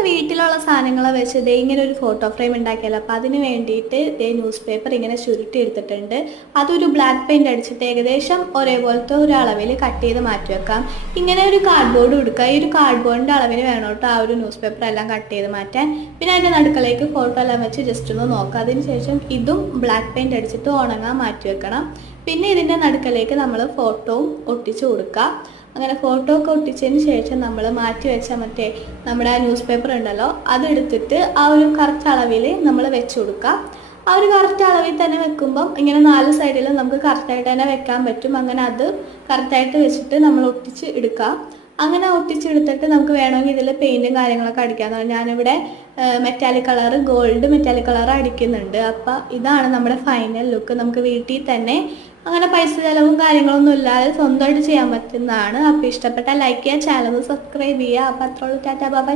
നമ്മുടെ വീട്ടിലുള്ള സാധനങ്ങൾ വെച്ച് ദേ ഇങ്ങനെ ഒരു ഫോട്ടോ ഫ്രെയിം ഉണ്ടാക്കിയാലോ. അപ്പോൾ അതിന് വേണ്ടിയിട്ട് ദേ ന്യൂസ് പേപ്പർ ഇങ്ങനെ ചുരുട്ടി എടുത്തിട്ടുണ്ട്. അതൊരു ബ്ലാക്ക് പെയിൻറ് അടിച്ചിട്ട് ഏകദേശം ഒരേപോലത്തെ ഒരു അളവിൽ കട്ട് ചെയ്ത് മാറ്റി വെക്കാം. ഇങ്ങനെ ഒരു കാർഡ്ബോർഡ് കൊടുക്കുക. ഈ ഒരു കാർഡ്ബോർഡിൻ്റെ അളവിന് വേണം കേട്ടോ ആ ഒരു ന്യൂസ് പേപ്പർ എല്ലാം കട്ട് ചെയ്ത് മാറ്റാൻ. പിന്നെ അതിൻ്റെ നടുക്കളേക്ക് ഫോട്ടോ എല്ലാം വെച്ച് ജസ്റ്റ് ഒന്ന് നോക്കുക. അതിന് ശേഷം ഇതും ബ്ലാക്ക് പെയിൻറ് അടിച്ചിട്ട് ഉണങ്ങാൻ മാറ്റി വെക്കണം. പിന്നെ ഇതിൻ്റെ നടുക്കളേക്ക് നമ്മൾ ഫോട്ടോവും ഒട്ടിച്ച് കൊടുക്കുക. അങ്ങനെ ഫോട്ടോ ഒക്കെ ഒട്ടിച്ചതിന് ശേഷം നമ്മൾ മാറ്റി വെച്ച നമ്മുടെ ന്യൂസ് പേപ്പർ ഉണ്ടല്ലോ, അതെടുത്തിട്ട് ആ ഒരു കറക്റ്റ് അളവിൽ നമ്മൾ വെച്ച് കൊടുക്കുക. ആ ഒരു കറക്റ്റ് അളവിൽ തന്നെ വെക്കുമ്പം ഇങ്ങനെ 4 സൈഡിലും നമുക്ക് കറക്റ്റായിട്ട് തന്നെ വെക്കാൻ പറ്റും. അങ്ങനെ അത് കറക്റ്റായിട്ട് വെച്ചിട്ട് നമ്മൾ ഒട്ടിച്ച് എടുക്കുക. അങ്ങനെ ഒട്ടിച്ചെടുത്തിട്ട് നമുക്ക് വേണമെങ്കിൽ ഇതിൽ പെയിൻറ്റും കാര്യങ്ങളൊക്കെ അടിക്കാം. ഞാനിവിടെ metallic colour, gold metallic colour അടിക്കുന്നുണ്ട്. അപ്പോൾ ഇതാണ് നമ്മുടെ ഫൈനൽ ലുക്ക്. നമുക്ക് വീട്ടിൽ തന്നെ അങ്ങനെ പൈസ ചിലവും കാര്യങ്ങളൊന്നും ഇല്ലാതെ സ്വന്തമായിട്ട് ചെയ്യാൻ പറ്റുന്നതാണ്. അപ്പോൾ ഇഷ്ടപ്പെട്ടാൽ ലൈക്ക് ചെയ്യുക, ചാനൽ സബ്സ്ക്രൈബ് ചെയ്യുക. അപ്പോൾ അത്രയുള്ളൂ. Tata bye bye.